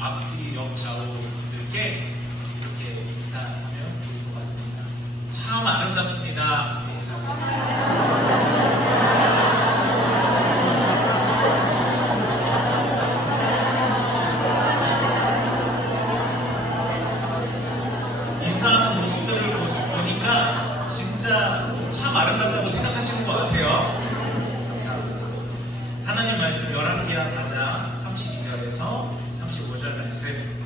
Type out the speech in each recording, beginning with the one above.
앞뒤 옆 좌우 분들께 이렇게 인사하면 좋을 것 같습니다. 참 아름답습니다. 네, 인사하는 모습들을 보니까 진짜 참 아름답다고 생각하시는 것 같아요. 감사합니다. 하나님 말씀 열왕기하 4장 32절에서 35절 말씀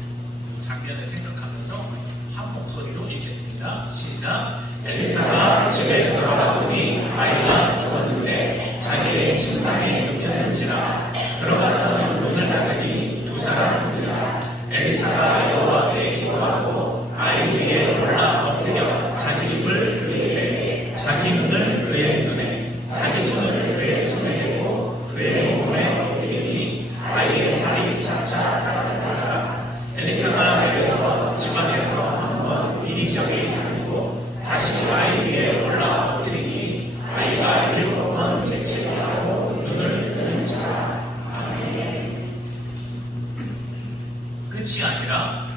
장면을 생각하면서 한 목소리로 읽겠습니다. 시작. 엘리사가 집에 들어가 보니 아이가 죽었는데 자기의 침상에 눕혔는지라 들어가서 문을 닫으니 두 사람 보니라. 엘리사가 여호와께 기도하고 아이 위에 올라 엎드려 자기 입을 그의 입에 자기 눈을 그의 눈에 자기 손을 그의 손에 대고 그의 몸에 엎드리니 아이의 살이 차차 따뜻하더라. 엘리사가 내려서 지방에서 한번 이리저리 다니고 다시 아이 위에 올라 엎드리니 아이가 7번 재채기 하고 눈을 뜨는지라. 아멘. 끝이 아니라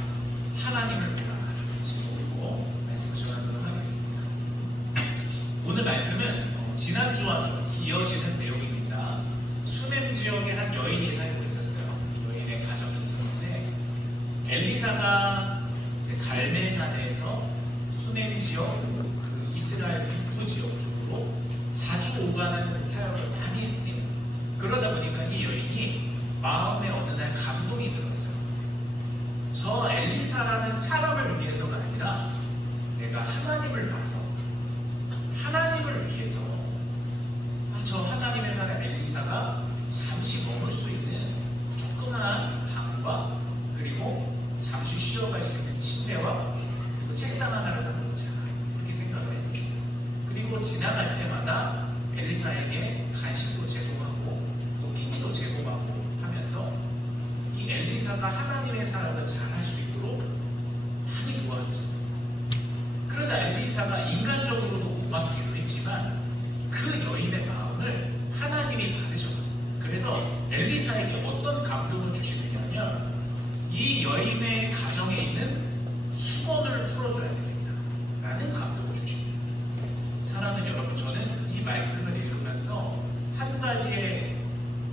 하나님을 보라. 지금 말씀을 전하도록 하겠습니다. 오늘 말씀은 지난주와 좀 이어지는 내용입니다. 수넴 지역에 한 여인이 살고 있었어요. 여인의 가정이 있었는데 엘리사가 이제 갈멜산에서 수넴 지역, 그 이스라엘 북부 지역 쪽으로 자주 오가는 사역을 많이 했습니다. 그러다 보니까 이 여인이 마음에 어느 날 감동이 들었어요. 저 엘리사라는 사람을 위해서가 아니라 내가 하나님을 봐서 하나님을 위해서 저 하나님의 사람 엘리사가 잠시 머물 수 있는 조그마한 방과 그리고 잠시 쉬어갈 수 있는 침대와 그리고 책상 하나를 놓자 이렇게 생각을 했습니다. 그리고 지나갈 때마다 엘리사에게 간식도 제공하고 또 끼니도 제공하고 하면서 이 엘리사가 하나님의 사람을 잘할 수 있도록 많이 도와줬어요. 그러자 엘리사가 인간적으로도 고맙기도 했지만 그 여인의 마음을 하나님이 받으셨어요. 그래서 엘리사에게 어떤 감동을 주시느냐면 이 여인의 가정에 있는 수건을 풀어줘야 되겠다 라는 감동을 주십니다. 사랑하는 여러분, 저는 이 말씀을 읽으면서 한 가지의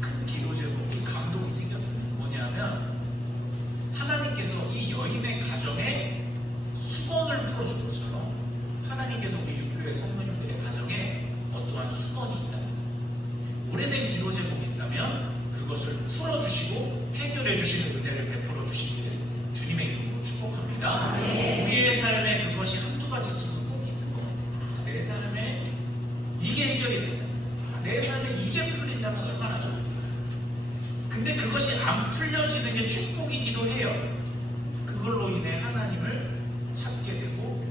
큰 기도 제목이 감동이 생겼어요. 뭐냐면 하나님께서 이 여인의 가정에 수건을 풀어준 것처럼 하나님께서 우리 육교의 성도님들의 가정에 어떠한 수건이 있다면, 오래된 기도 제목이 있다면 그것을 풀어주시고 해결해 주시는 은혜를 베풀어 주시기를 주님의 이름으로 축복합니다. 우리의 삶에 그것이 한두 가지쯤은 꼭 있는 것 같아요. 내 삶에 이게 해결이 된다. 내 삶에 이게 풀린다면 얼마나 좋을까. 근데 그것이 안 풀려지는 게 축복이기도 해요. 그걸로 인해 하나님을 찾게 되고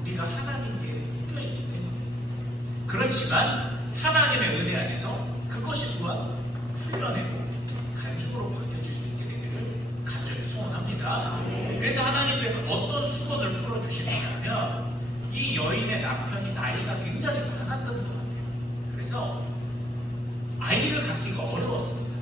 우리가 하나님께 묶여있기 때문에. 그렇지만 하나님의 은혜 안에서 그것이 또한 풀려내고 간증으로 바뀌어질 수 있게 되기를 간절히 소원합니다. 그래서 하나님께서 어떤 수건을 풀어주시느냐면 이 여인의 남편이 나이가 굉장히 많았던 것 같아요. 그래서 아이를 갖기가 어려웠습니다.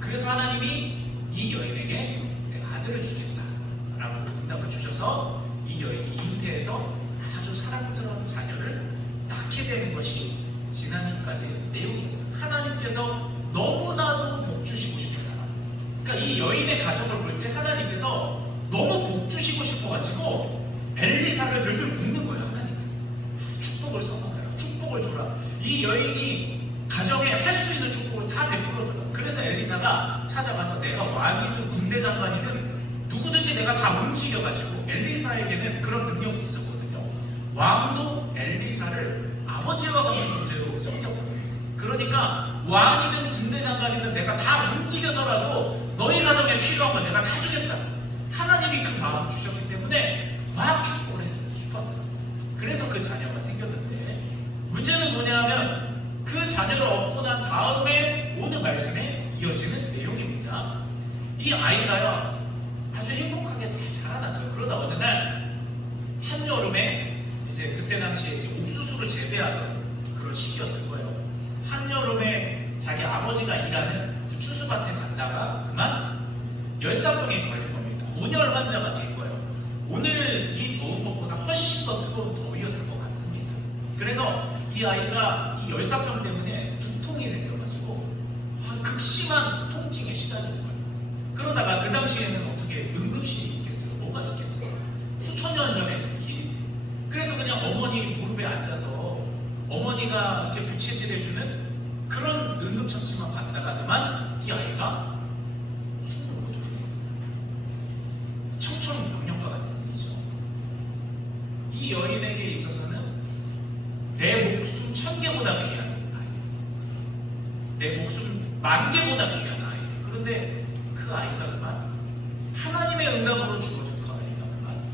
그래서 하나님이 이 여인에게 아들을 주겠다라고 응답을 주셔서 이 여인이 잉태해서 아주 사랑스러운 자녀를 낳게 되는 것이 지난주까지 내용이었어요. 하나님께서 너무나도 복 주시고 싶으잖아. 그러니까 이 여인의 가정을 볼 때 하나님께서 너무 복 주시고 싶어가지고 엘리사를 들들 볶는 거예요. 하나님께서 축복을 선언해라, 축복을 줘라. 이 여인이 가정에 할 수 있는 축복을 다 베풀어줘라. 그래서 엘리사가 찾아가서 내가 왕이든 군대 장관이든 누구든지 내가 다 움직여가지고, 엘리사에게는 그런 능력이 있었거든요. 왕도 엘리사를 아버지와 같은 존재로 섬겼거든요. 그러니까 왕이든 군대 장관이든 내가 다 움직여서라도 너희 가정에 필요한 건 내가 다 주겠다. 하나님이 그 마음 주셨기 때문에 막 축복을 해주고 싶었어요. 그래서 그 자녀가 생겼는데, 문제는 뭐냐면 그 자녀를 얻고 난 다음에 오늘 말씀에 이어지는 내용입니다. 이 아이가요 아주 행복하게 잘 자라났어요. 그러다 어느 날 한여름에, 이제 그때 당시에 이제 옥수수를 재배하던 그런 시기였을 거예요. 한여름에 자기 아버지가 일하는 그 추수밭에 갔다가 그만 열사병에 걸린 겁니다. 온열 환자가 된 거예요. 오늘 이 더운 것보다 훨씬 더 뜨거운 더위였을 것 같습니다. 그래서 이 아이가 이 열사병 때문에 두통이 생겨가지고 극심한 통증에 시달리는 거예요. 그러다가 그 당시에는 어떻게 응급실이 있겠어요? 뭐가 있겠어요? 수천 년 전에 일인데. 그래서 그냥 어머니 무릎에 앉아서 어머니가 이렇게 부채질해주는 그런 응급처치만 받다가 그만 이 아이가 숨을 못 오게 돼요. 청천벽력과 같은 일이죠. 이 여인에게 있어서는 내 목숨 1000개보다 귀한 아이, 내 목숨 10,000개보다 귀한 아이. 그런데 그 아이가 그만 하나님의 응답으로 죽어준 그 아이가 그만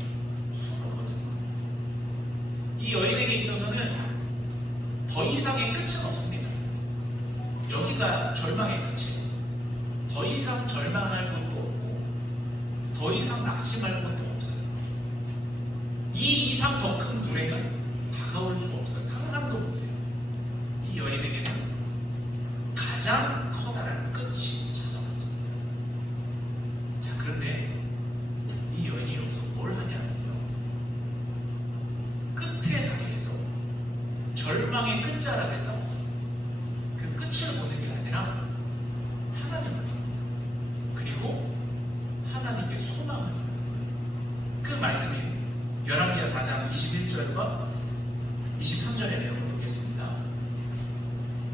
숨을 거둔 거예요. 이 여인에게 있어서는 더 이상의 끝은 없습니다. 여기가 절망의 끝이에요. 더 이상 절망할 것도 없고 더 이상 낙심할 것도 없어요. 이 이상 더 큰 불행은 다가올 수 없어요. 상상도 못해요. 이 여인에게는 가장 커다란 끝이 찾아왔습니다. 자, 그런데 이 여인이 여기서 뭘 하냐면요, 끝의 자리에서, 절망의 끝자락에서 그 끝을 보는 게 아니라 하나님을 봅니다. 그리고 하나님께 소망을 합니다. 그 말씀이 열왕기하 4장 21절과 23절의 내용을 보겠습니다.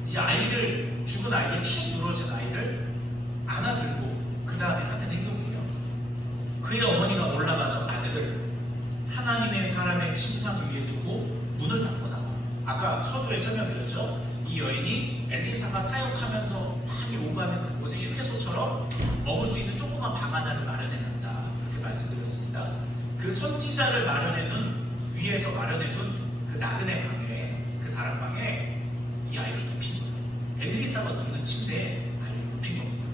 이제 아이를, 죽은 아이를, 축 늘어진 아이를 안아들고 그 다음에 하는 행동이에요. 그의 어머니가 올라가서 아들을 하나님의 사람의 침상 위에 두고 문을 닫고 나와. 아까 서두에 설명드렸죠. 이 여인이 엘리사가 사역하면서 많이 오가는 그곳에 휴게소처럼 먹을 수 있는 조그만 방 하나를 마련해놨다, 그렇게 말씀드렸습니다. 그 선지자를 마련해둔, 위에서 마련해둔 그 나그네 방에, 그 다락방에 이 아이를 눕힌 거예요. 엘리사가 눕는 침대에 아이를 눕힌 겁니다.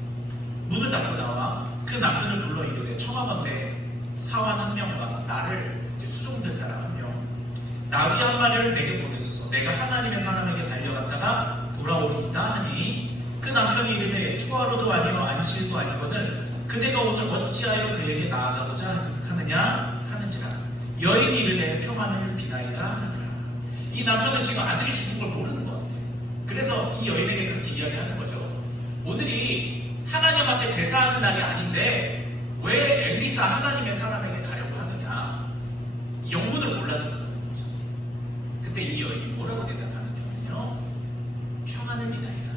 문을 닫고 나와 그 남편을 불러 이르되 청하건대 사환 한 명과 나를, 이제 수종될 사람 한 명, 나귀 한 마리를 내게 보내소서. 내가 하나님의 사람에게 달려갔다가 돌아오리이다 하니, 그 남편이 이르되 초하루도 아니요 안식일도 아니거늘 그대가 오늘 어찌하여 그에게 나아가고자 하느냐 하는지라. 여인이 이르되 평안을 비나이다 하느라. 이 남편은 지금 아들이 죽은 걸 모르는 것 같아요. 그래서 이 여인에게 그렇게 이야기하는 거죠. 오늘이 하나님 앞에 제사하는 날이 아닌데 왜 엘리사 하나님의 사람에게 가려고 하느냐. 영문을 몰라서 그러는 거죠. 그때 이 여인이 뭐라고 대답하느냐면요, 평안을 비나이다.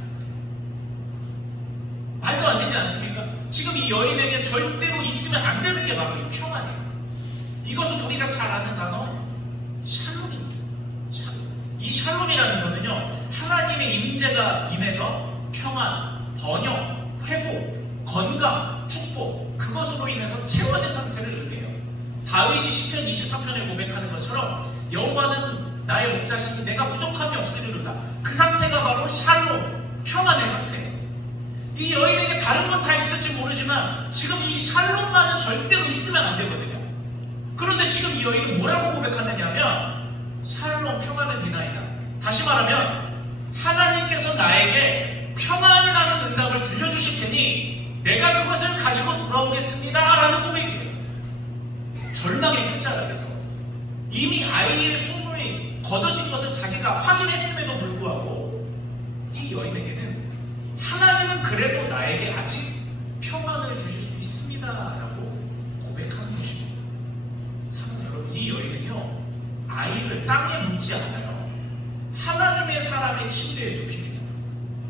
말도 안 되지 않습니까? 지금 이 여인에게 절대로 있으면 안 되는 게 바로 이 평안이에요. 이것은 우리가 잘 아는 단어 샬롬입니다. 샬롬. 이 샬롬이라는 거는요, 하나님의 임재가 임해서 평안, 번영, 회복, 건강, 축복, 그것으로 인해서 채워진 상태를 의미해요. 다윗이 시편 23편에 고백하는 것처럼 여호와는 나의 목자시니 내가 부족함이 없으리로다. 그 상태가 바로 샬롬, 평안의 상태예요. 이 여인에게 다른 건 다 있을지 모르지만 지금 이 샬롬만은 절대로 있으면 안 되거든요. 그런데 지금 이 여인은 뭐라고 고백하느냐면 샬롬, 평안을 비나이다. 다시 말하면 하나님께서 나에게 평안이라는 응답을 들려주실 테니 내가 그것을 가지고 돌아오겠습니다 라는 고백이에요. 절망의 끝자락에서 이미 아이의 숨이 거둬진 것을 자기가 확인했음에도 불구하고 이 여인에게는 하나님은 그래도 나에게 아직 평안을 주실 수 있습니다 라고 고백하는 것입니다. 사랑하는 여러분, 이 여인은요, 아이를 땅에 묻지 않아요. 하나님의 사람의 침대에 눕힙니다.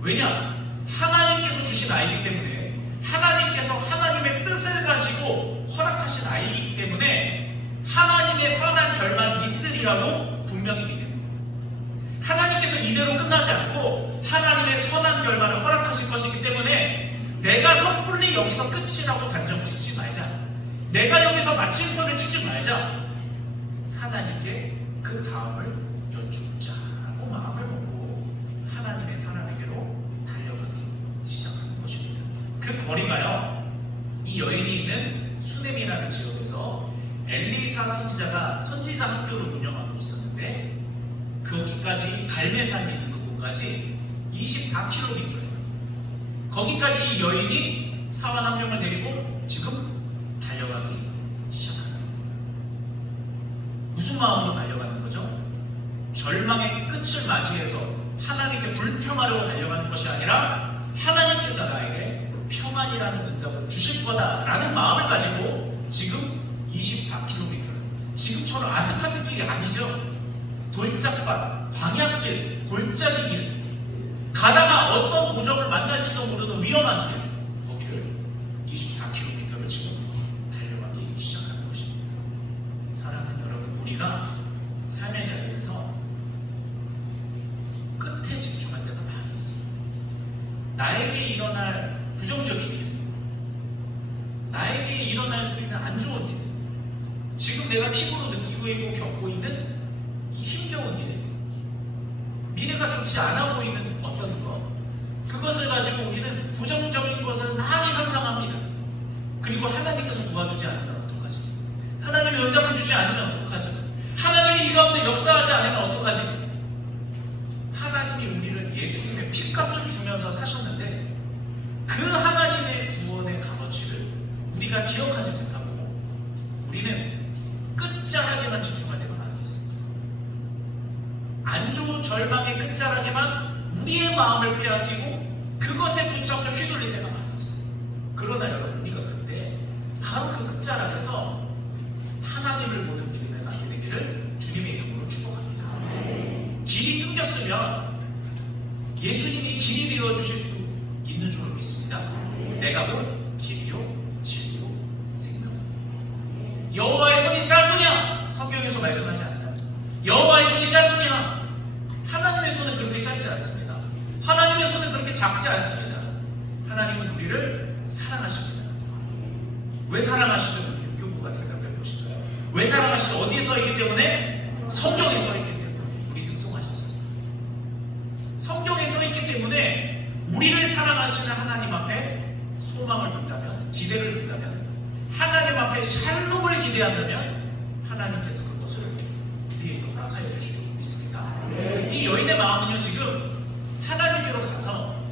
왜냐? 하나님께서 주신 아이이기 때문에, 하나님께서 하나님의 뜻을 가지고 허락하신 아이이기 때문에 하나님의 선한 결말이 있으리라고 분명히 믿는 거예요. 하나님께서 이대로 끝나지 않고 하나님의 선한 결말을 허락하실 것이기 때문에 내가 섣불리 여기서 끝이라고 단정 짓지 말자. 내가 여기서 마침표를 찍지 말자. 하나님께 그 다음을 여쭙자라고 마음을 먹고 하나님의 사람에게로 달려가기 시작하는 것입니다. 그 거리가요, 이 여인이 있는 수넴이라는 지역에서 엘리사 선지자가 선지자 학교를 운영하고 있었는데, 거기까지 갈매산이 있는 그곳까지 24km예요. 거기까지 이 여인이 사환 한 명을 데리고 지금 달려가기 무슨 마음으로 달려가는 거죠? 절망의 끝을 맞이해서 하나님께 불평하려고 달려가는 것이 아니라 하나님께서 나에게 평안이라는 응답을 주실 거다라는 마음을 가지고 지금 24km, 지금처럼 아스팔트 길이 아니죠. 돌짝밭, 광야길, 골짜기 길, 가다가 어떤 도적을 만날지도 모르는 위험한 길, 거기를 24km를 지금 달려가기 시작하는 것입니다. 사랑하는 여러분, 우리가 삶의 자리에서 끝에 집중할 때가 많이 있어요. 나에게 일어날 부정적인 일, 나에게 일어날 수 있는 안 좋은 일, 지금 내가 피부로 느끼고 있고 겪고 있는 이 힘겨운 일, 미래가 좋지 않아 보이는 어떤 것, 그것을 가지고 우리는 부정적인 것을 많이 상상합니다. 그리고 하나님께서 도와주지 않으면 어떡하지? 하나님이 응답해 주지 않으면 어떡하지? 하나님이 이 가운데 역사하지 않으면 어떡하지? 하나님이 우리를 예수님의 핏값을 주면서 사셨는데 그 하나님의 구원의 값어치를 우리가 기억하지 못하고 우리는 끝자락에만 집중할 때가 많이 있습니다. 안 좋은 절망의 끝자락에만 우리의 마음을 빼앗기고 그것에 붙잡혀 휘둘릴 때가 많이 있어요. 그러나 여러분, 우리가 그때 바로 그 끝자락에서 하나님을 보는 믿음을 갖게 되기를 주님의 이름으로 축복합니다. 길이 끊겼으면 예수님이 길이 되어 주실 수 있는 줄로 믿습니다. 내가 곧 길이요 진리요 생명이요. 여호와의 손이 짧으냐? 성경에서 말씀하지 않나요? 여호와의 손이 짧으냐? 하나님의 손은 그렇게 짧지 않습니다. 하나님의 손은 그렇게 작지 않습니다. 하나님은 우리를 사랑하십니다. 왜 사랑하시죠? 육교부가 대답해 보실까요? 왜 사랑하시죠? 어디에 써있기 때문에? 성경에 써있기 때문에. 우리 등송하셨잖아요. 성경에 써있기 때문에 우리를 사랑하시는 하나님 앞에 소망을 둔다면, 기대를 둔다면, 하나님 앞에 샬롬을 기대한다면 하나님께서 그것을 우리에게 허락하여 주실 줄 믿습니다. 이 여인의 마음은요, 지금 하나님께로 가서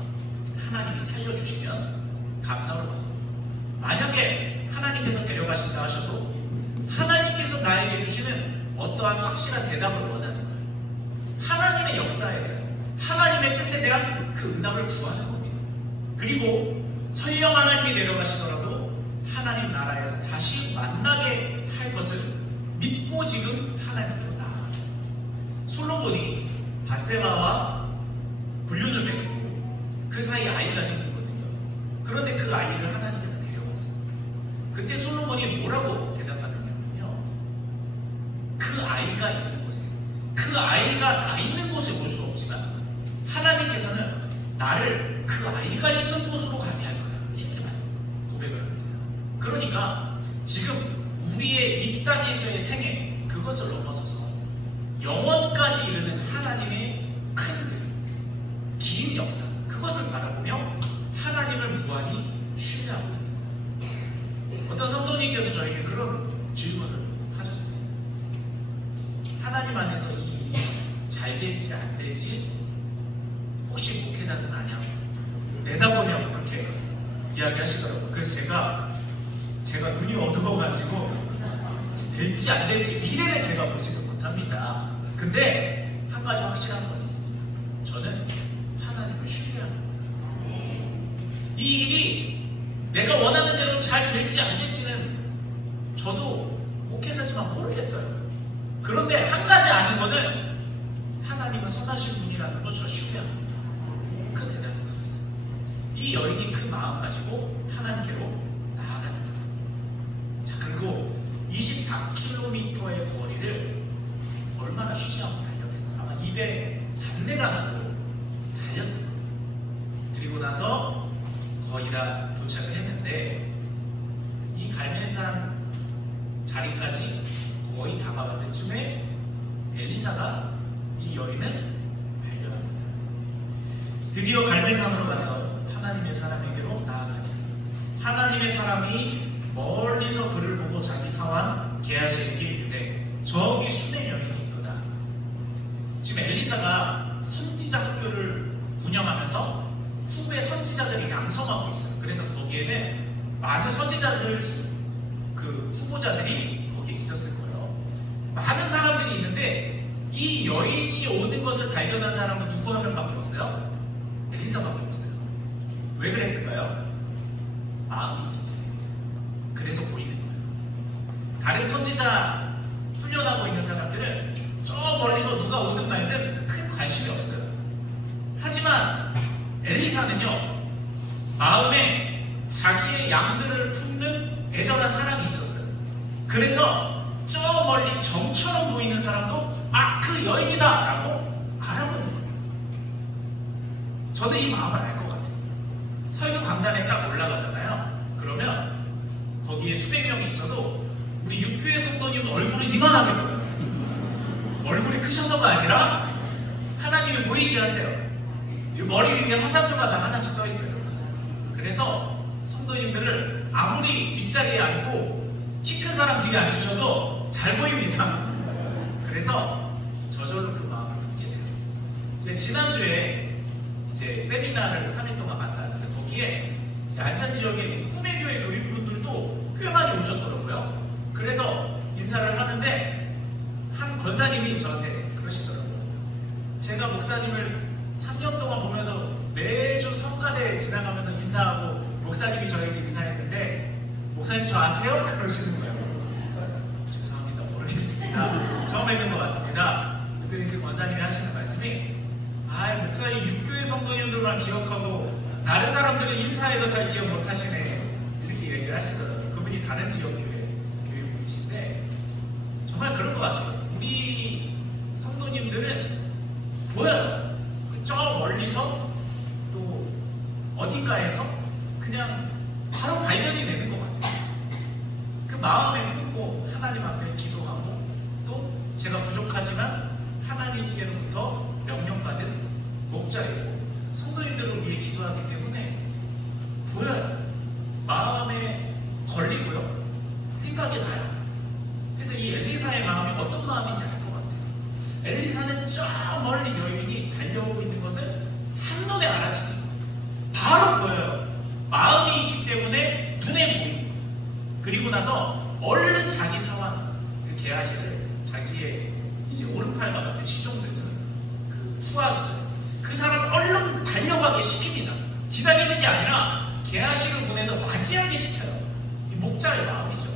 하나님이 살려주시면 감사를 받고, 만약에 하나님께서 데려가신다 하셔도 하나님께서 나에게 주시는 어떠한 확실한 대답을 원하는 거예요. 하나님의 역사에 대한, 하나님의 뜻에 대한 그 응답을 구하는 겁니다. 그리고 설령 하나님이 데려가시더라도 하나님 나라에서 다시 만나게 할 것을 믿고 지금 하나님께로 나아갑니다. 솔로몬이 밧세바와 불륜을 맺고 그 사이에 아이가 생기거든요. 그런데 그 아이를 하나님께서 데려가세요. 그때 솔로몬이 뭐라고 대답하느냐면요, 그 아이가 있는 곳에, 그 아이가 나 있는 곳에 올 수 없지만 하나님께서는 나를 그 아이가 있는 곳으로 가게 할 거다, 이렇게 고백을 합니다. 그러니까 지금 우리의 이 땅에서의 생애, 그것을 넘어서서 영원까지 이르는 하나님의 큰 그림, 긴 역사, 그것을 바라보며 하나님을 무한히 신뢰하고 있는 거예요. 어떤 성도님께서 저에게 그런 질문을 하셨습니다. 하나님 안에서 이 일이 잘 될지 안 될지 혹시 목회자는 아냐? 내다보냐고 그렇게 이야기하시더라고요. 그래서 제가 눈이 어두워가지고 될지 안 될지 미래를 제가 보지도 못합니다. 근데 한 가지 확실한 건 있습니다. 저는 하나님을 신뢰합니다. 이 일이 내가 원하는 대로 잘 될지 안 될지는 저도 목회자지만 모르겠어요. 그런데 한 가지 아는 거는 하나님은 선하신 분이라는 걸 저 신뢰합니다. 그 대답이 들었어요. 이 여인이 그 마음 가지고 하나님께로 나아가는 거예요. 자, 그리고 24km의 거리를 얼마나 쉬지 않고 달렸겠어요. 아마 입에 단내가 나도록 달렸을 거예요. 그리고 나서 거의 다 도착을 했는데 이 갈멜산 자리까지 거의 다가갔을 쯤에 엘리사가 이 여인을 발견합니다. 드디어 갈멜산으로 가서 하나님의 사람에게로 나아가냐. 하나님의 사람이 멀리서 그를 보고 자기 사환 게하시에게 이르되 저기 수냄 여인이 있도다. 지금 엘리사가 선지자 학교를 운영하면서 후배 선지자들이 양성하고 있어요. 그래서 거기에는 많은 선지자들 그 후보자들이 거기에 있었을 거예요. 많은 사람들이 있는데 이 여인이 오는 것을 발견한 사람은 누구 한 명밖에 없어요? 엘리사밖에 없어요. 왜 그랬을까요? 마음이 있기 때문에. 그래서 보이는 거예요. 다른 선지자 훈련하고 있는 사람들은 저 멀리서 누가 오든 말든 큰 관심이 없어요. 하지만 엘리사는요, 마음에 자기의 양들을 품는 애절한 사랑이 있었어요. 그래서 저 멀리 정처럼 보이는 사람도 그 여인이다 라고 알아보는 거예요. 저도 이 마음을 알 것 같아요. 설교 강단에 딱 올라가잖아요. 그러면 거기에 수백 명이 있어도 우리 육교회 성도님 얼굴이 이만하게 보여요. 얼굴이 크셔서가 아니라 하나님이 보이게 하세요. 머리 위에 화살표가 다 하나씩 떠 있어요. 그래서 성도님들을 아무리 뒷자리에 앉고 키 큰 사람 뒤에 앉으셔도 잘 보입니다. 그래서 저절로 그 마음을 품게 돼요. 이제 지난주에 이제 세미나를 3일 동안 갔다는데 거기에 이제 안산 지역에 꿈의 교회 교육분들도 꽤 많이 오셨더라고요. 그래서 인사를 하는데 한 권사님이 저한테 그러시더라고요. 제가 목사님을 3년 동안 보면서 매주 성가대 지나가면서 인사하고 목사님이 저에게 인사했는데 목사님 저 아세요? 그러시는 거예요. 그래서 죄송합니다. 모르겠습니다. 처음 뵙는 것 같습니다. 그때 그 권사님이 하시는 말씀이 목사님 육교회 성도님들만 기억하고 다른 사람들은 인사해도 잘 기억 못하시네 이렇게 얘기를 하시더라고요. 그분이 다른 지역 교육분이신데 정말 그런 것 같아요. 우리 성도님들은 보여요. 저 멀리서 또 어딘가에서 그냥 바로 발견이 되는 것 같아요. 그 마음에 품고 하나님 앞에 기도하고 또 제가 부족하지만 하나님께로부터 명령받은 목자이고 성도님들을 위해 기도하기 때문에 보여요. 마음에 걸리고요. 생각이 나요. 그래서 이 엘리사의 마음이 어떤 마음인지 알 것 같아요. 엘리사는 저 멀리 여인이 달려오고 있는 것을 한눈에 알아채요. 바로 보여요. 마음이 있기 때문에 눈에 보이고 그리고 나서 얼른 자기 사원 그 게하시를 자기의 이제 오른팔과 같은 시종되는 그 후아기죠. 그 사람을 얼른 달려가게 시킵니다. 기다리는 게 아니라 게하시를 보내서 맞이하게 시켜요. 이 목자의 마음이죠.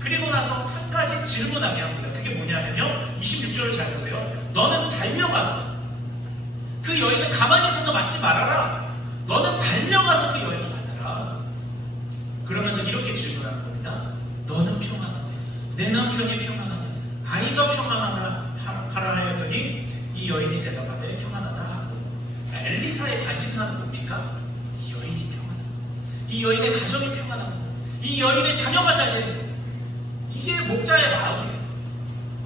그리고 나서 한 가지 질문하게 합니다. 그게 뭐냐면요. 26절을 잘 보세요. 너는 달려가서 그 여인은 가만히 서서 맞지 말아라. 너는 달려가서 그 여인을 맞아라. 그러면서 이렇게 질문하는 겁니다. 너는 평안하냐? 내 남편이 평안하냐? 아이가 평안하냐? 하라 하였더니 이 여인이 대답하되 평안하다 하고. 엘리사의 관심사는 뭡니까? 이 여인이 평안하다. 이 여인의 가정이 평안하다. 이 여인의 자녀가 잘 되는 거. 이게 목자의 마음이에요.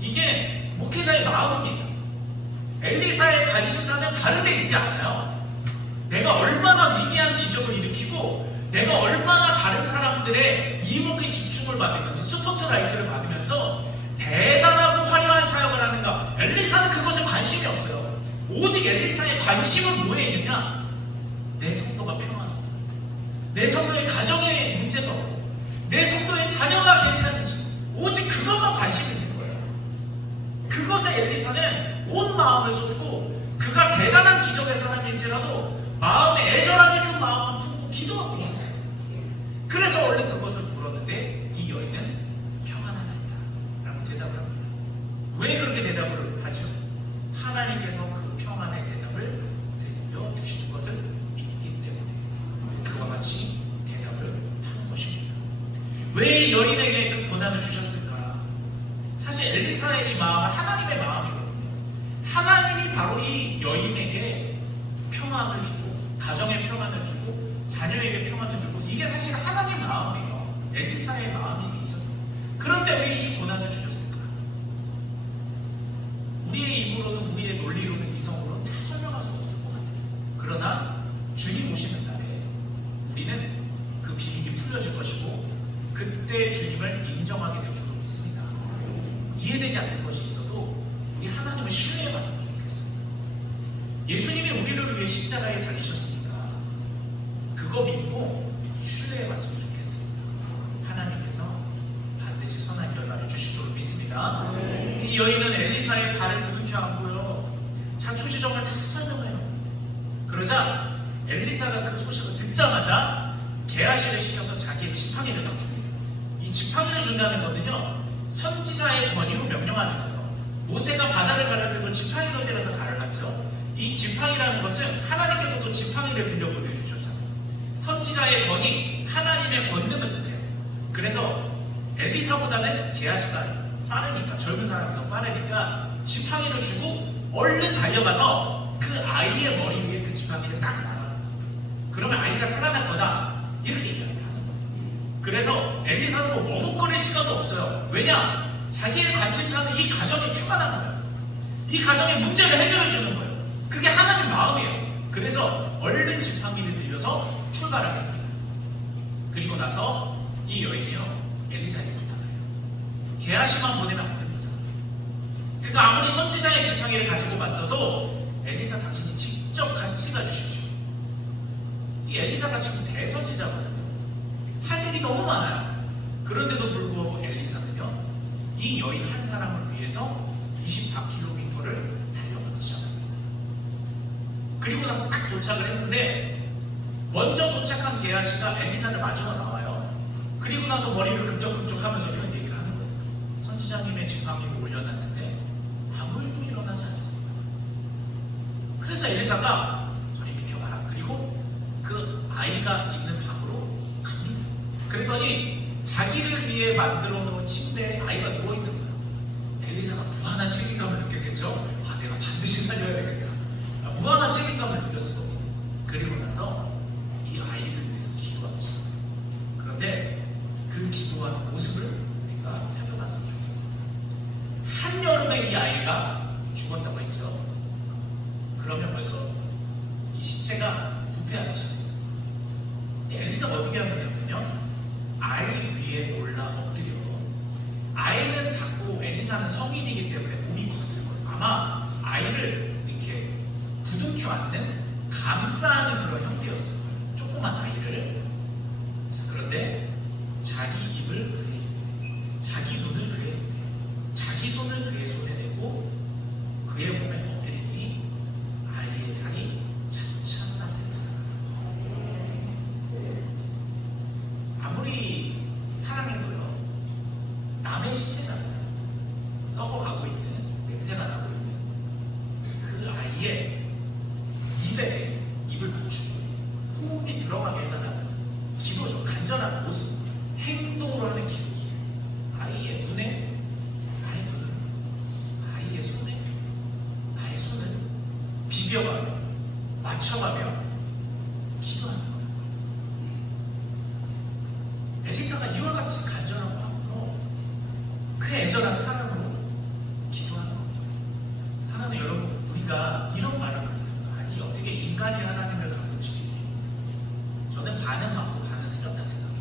이게 목회자의 마음입니다. 엘리사의 관심사는 다른 데 있지 않아요. 내가 얼마나 위대한 기적을 일으키고 내가 얼마나 다른 사람들의 이목의 집중을 받으면서 스포트라이트를 받으면서 대단하고 화려한 사역을 하는가. 엘리사는 그것에 관심이 없어요. 오직 엘리사의 관심은 뭐에 있느냐? 내 성도가 평안하고 내 성도의 가정에 문제가 없고 내 성도의 자녀가 괜찮은지 오직 그것만 관심이 있는 거예요. 그것에 엘리사는 온 마음을 쏟고 그가 대단한 기적의 사람일지라도 마음에 애절하게 그 마음만 품고 기도하고 있는 거예요. 그래서 얼른 그것을 물었는데 이 여인은 평안하나이다 라고 대답을 합니다. 왜 그렇게 대답을 하죠? 하나님께서 그 평안의 대답을 들려주시는 것을 믿기 때문에 그와 같이 대답을 하는 것입니다. 왜 이 여인에게 그 고난을 주셨을까? 사실 엘리사의 이 마음은 하나님의 마음이거든요. 하나님이 바로 이 여인에게 평안을 주고 가정에 평안을 주고 자녀에게 평안을 주고 이게 사실 하나님의 마음이에요. 엘리사의 마음이기 이전에. 그런데 왜 이 고난을 주셨을까? 우리의 입으로는 우리의 논리로는 이성으로는 다 설명할 수 없을 것 같아요. 그러나 주님 오시는 날에 우리는 그 비밀이 풀려질 것이고 그때 주님을 인정하게 될 줄로 믿습니다. 이해되지 않는 것이 있어도 우리 하나님을 신뢰해 봤으면 좋겠어요. 예수님이 우리를 위해 십자가에 달리셨으니까 그거 믿고 신뢰해 봤으면 좋겠습니다. 하나님께서 반드시 선한 결과를 주실 줄로 믿습니다. 이 여인은 엘리사의 발을 부둥켜 안고요. 자초지종을 다 설명해요. 그러자 엘리사가 그 소식을 듣자마자 게하시를 시켜서 자기의 지팡이를 줍니다. 이 지팡이를 준다는 거는요, 선지자의 권위로 명령하는 거예요. 모세가 바다를 가르치고 지팡이로 때려서 가를 하죠. 이 지팡이라는 것은 하나님께서도 지팡이를 들려 보내주셨잖아요. 선지자의 권위, 하나님의 권능을 뜻해요. 그래서 엘리사보다는 게하시가 빠르니까, 젊은 사람이 더 빠르니까 지팡이를 주고 얼른 달려가서 그 아이의 머리 위에 그 지팡이를 딱 놔요. 그러면 아이가 살아날 거다, 이렇게 이야기를 하는 거예요. 그래서 엘리사는 뭐 머뭇거릴 시간도 없어요. 왜냐? 자기의 관심사는 이 가정이 평안한 거예요. 이 가정의 문제를 해결해 주는 거예요. 그게 하나님 마음이에요. 그래서 얼른 지팡이를 들여서 출발을 합니다. 그리고 나서 이 여인이요, 엘리사에게 부탁해요. 게하시만 보내면 안 됩니다. 그가 아무리 선지자의 지팡이를 가지고 왔어도 엘리사 당신이 직접 같이 가주십시오. 이 엘리사가 지금 대선지자거든요. 할 일이 너무 많아요. 그런데도 불구하고 엘리사는요, 이 여인 한 사람을 위해서 24km를 달려가기 시작합니다. 그리고 나서 딱 도착을 했는데, 먼저 도착한 게하시가 엘리사를 마주가 나와요. 그리고 나서 머리를 긁적긁적 하면서 이런 얘기를 하는 거예요. 선지자님의 지팡이를 올려놨는데 아무 일도 일어나지 않습니다. 그래서 엘리사가 저리 비켜봐라. 그리고 그 아이가 있는 방으로 갑니다. 그랬더니 자기를 위해 만들어 놓은 침대에 아이가 누워있는 거예요. 엘리사가 무한한 책임감을 느꼈겠죠. 아, 내가 반드시 살려야 되겠다. 무한한 책임감을 느꼈을 겁니다. 그리고 나서 이 아이를 위해서 기도하기 시작해요. 그런데 그 기도하는 모습을 우리가 살펴봤으면 좋겠어요. 한여름에 이 아이가 죽었다고 했죠. 그러면 벌써 이 시체가 부패하기 시작했습니다. 엘리사가 어떻게 하느냐면요, 아이 위에 올라 엎드려, 아이는 자꾸, 엘리사는 성인이기 때문에 몸이 컸을 거예요. 아마 아이를 이렇게 부둥켜 안는, 감싸는 그런 형태였을 거예요. 조그만 아이를. 자, 그런데 자기 입을 그의 입에, 자기 눈을 그의 입에, 자기 손을 그의 손에 대고 그의 몸에 엎드리니 아이의 살이 차차 따뜻하다. 아무리 사랑해도요, 남의 시체잖아요. 썩어가고 있는, 냄새가 나고 있는 그 아이의 입에 입을 맞추고 호흡이 들어가게 해달라는 기도죠. 간절한 모습, 행동으로 하는 기도죠. 아이의 눈에 나의 눈을, 아이의 손에 나의 손을 비벼가며 맞춰가며 기도하는 거예요. 엘리사가 이와 같이 간절한 마음으로, 그 애절한 사랑으로 기도하는 겁니다. 사랑하는 여러분, 우리가 이런 말을 합니다. 아니, 어떻게 인간이 하나님을 감동시킬 수 있느냐. 저는 반은 맞고 반은 틀렸다 생각해요.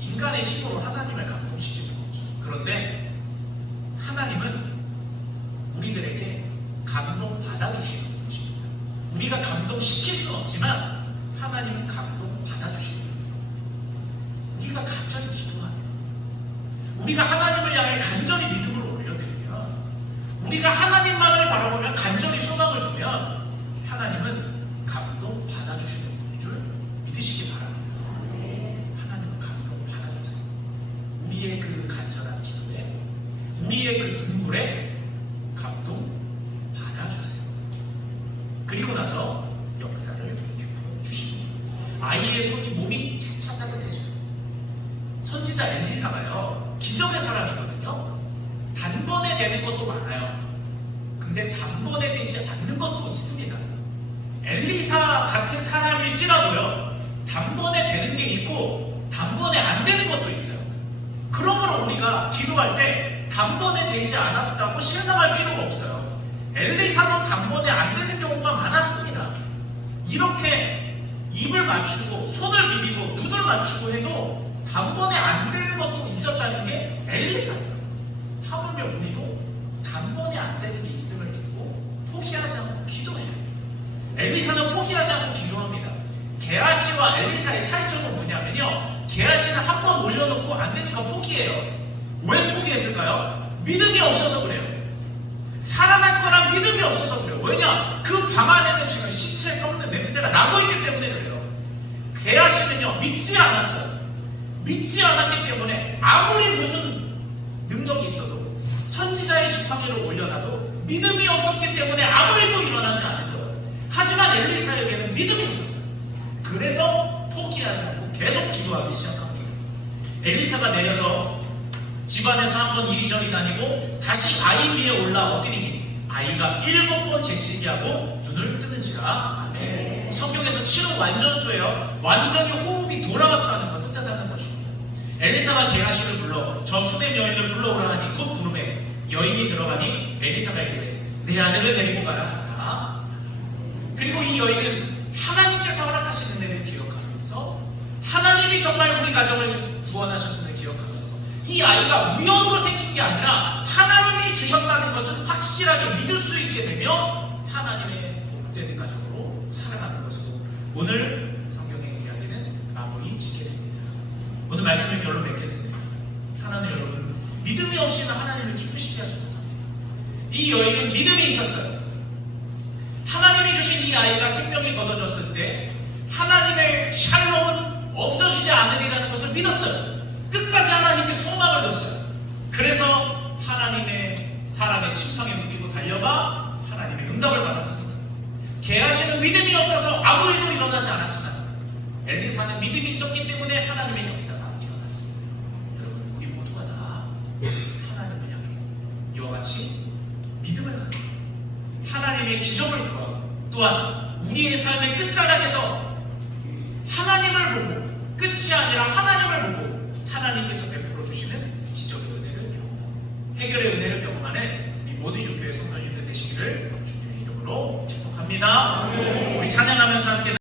인간의 힘으로 하나님을 감동시킬 수가 없죠. 그런데 하나님은 우리들에게 감동 받아주시는 분이십니다. 우리가 감동시킬 수는 없지만 하나님은 감동 받아주시는 분이에요. 우리가 간절히 기도하면, 우리가 하나님을 향해 간절히 믿음으로 올려드리면, 우리가 하나님만을 바라보며 간절히 소망을 두면 하나님은 감동 받아주시는 분인 줄 믿으시기 바랍니다. 하나님은 감동 받아주세요. 우리의 그 간절한 기도에, 우리의 그 눈물에 감동 받아주세요. 그리고 나서 역사를 베풀어 주십니다. 아이의 손이, 몸이 차차 따뜻해져요. 선지자 엘리사가요, 기적의 사람이거든요. 단번에 되는 것도 많아요. 근데 단번에 되지 않는 것도 있습니다. 엘리사 같은 사람일지라도요, 단번에 되는 게 있고 단번에 안 되는 것도 있어요. 그러므로 우리가 기도할 때 단번에 되지 않았다고 실망할 필요가 없어요. 엘리사도 단번에 안 되는 경우가 많았습니다. 이렇게 입을 맞추고 손을 비비고 눈을 맞추고 해도 단번에 안 되는 것도 있었다는 게 엘리사예요. 하물며 우리도 단번에 안 되는 게 있음을 믿고 포기하지 않고 기도해요. 엘리사는 포기하지 않고 기도합니다. 게하시와 엘리사의 차이점은 뭐냐면요, 게하시는 한 번 올려놓고 안 되니까 포기해요. 왜 포기했을까요? 믿음이 없어서 그래요. 살아날 거란 믿음이 없어서 그래요. 왜냐? 그 방 안에는 지금 신체 썩는 냄새가 나고 있기 때문에 그래요. 게하시는요, 믿지 않았어요. 믿지 않았기 때문에 아무리 무슨 능력이 있어도 선지자의 지팡이를 올려놔도 믿음이 없었기 때문에 아무 일도 일어나지 않은 거예요. 하지만 엘리사에게는 믿음이 있었어요. 그래서 포기하지 않고 계속 기도하기 시작합니다. 엘리사가 내려서 집안에서 한번 이리저리 다니고 다시 아이 위에 올라 엎드리니 아이가 7번 재치기 하고 눈을 뜨는지라. 아멘. 성경에서 치료 완전수예요. 완전히 호흡이 돌아왔다는 것을 뜻하는 것입니다. 엘리사가 게하시를 불러 저 수된 여인을 불러오라 하니 그 부름에 여인이 들어가니 엘리사가 이르되 내 아들을 데리고 가라 하니라. 그리고 이 여인은 하나님께서 허락하신 은혜를 기억하면서 하나님이 정말 우리 가정을 구원하셨음을 기억하면서 이 아이가 우연으로 생긴 게 아니라 하나님이 주셨다는 것을 확실하게 믿을 수 있게 되며 하나님의 복되는 가정으로 살아가는 것으로 오늘 성경의 이야기는 마무리 짓게 됩니다. 오늘 말씀의 결론 맺겠습니다. 사랑하는 여러분, 믿음이 없이는 하나님을 기쁘시게 하지 못합니다. 이 여인은 믿음이 있었어요. 하나님이 주신 이 아이가 생명이 걷어졌을 때 하나님의 샬롬은 없어지지 않으리라는 것을 믿었어요. 끝까지 하나님께 소망을 뒀어요. 그래서 하나님의 사람의 침상에 눕히고 달려가 하나님의 응답을 받았습니다. 게하시는 믿음이 없어서 아무 일도 일어나지 않았지만 엘리사는 믿음이 있었기 때문에 하나님의 역사가 일어났습니다. 여러분, 우리 모두가 다 하나님을 향해 이와 같이 믿음을 갖고 하나님의 기적을 구하고 또한 우리의 삶의 끝자락에서 하나님을 보고 끝이 아니라 하나님을 보고 하나님께서 베풀어 주시는 기적의 은혜를 경험하고 해결의 은혜를 경험하는 이 모든 육교의 성도님들 되시기를 주님의 이름으로 축복합니다. 우리 찬양하면서 함께